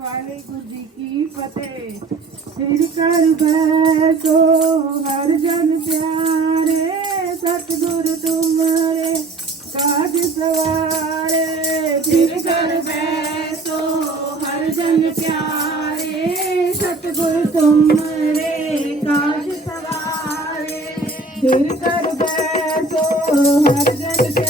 वाहिगुरु जी की फतेह। फिर कर बैठो हर जन प्यारे, सतगुरु तुम्हारे काज सवारे। फिर कर बैठो हर जन प्यारे, सतगुरु तुम रे काज सवारे। फिर कर बैठो हर जन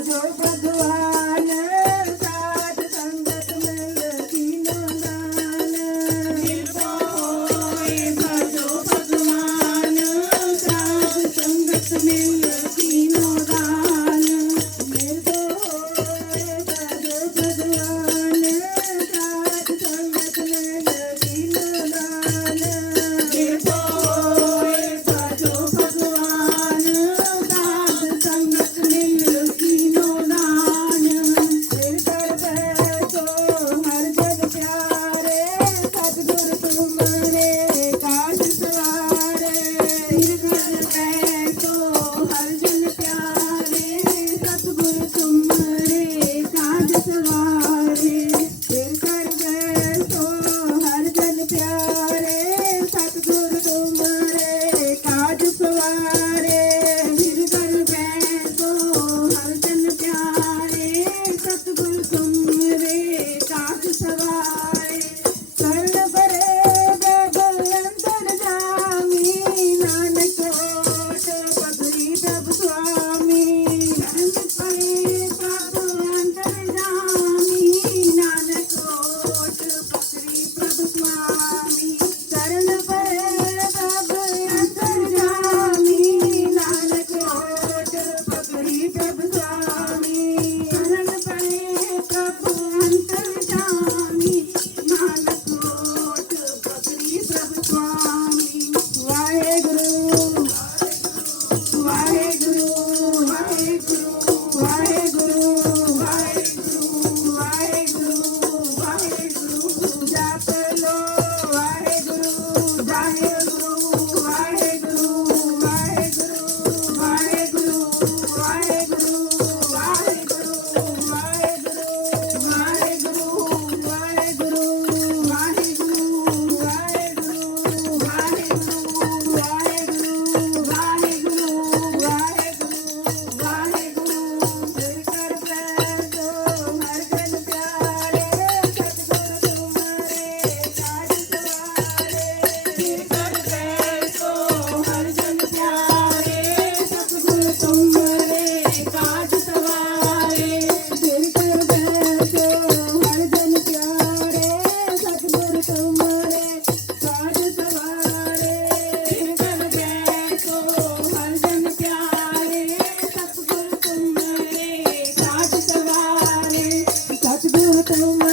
perdoa, perdoa. so much.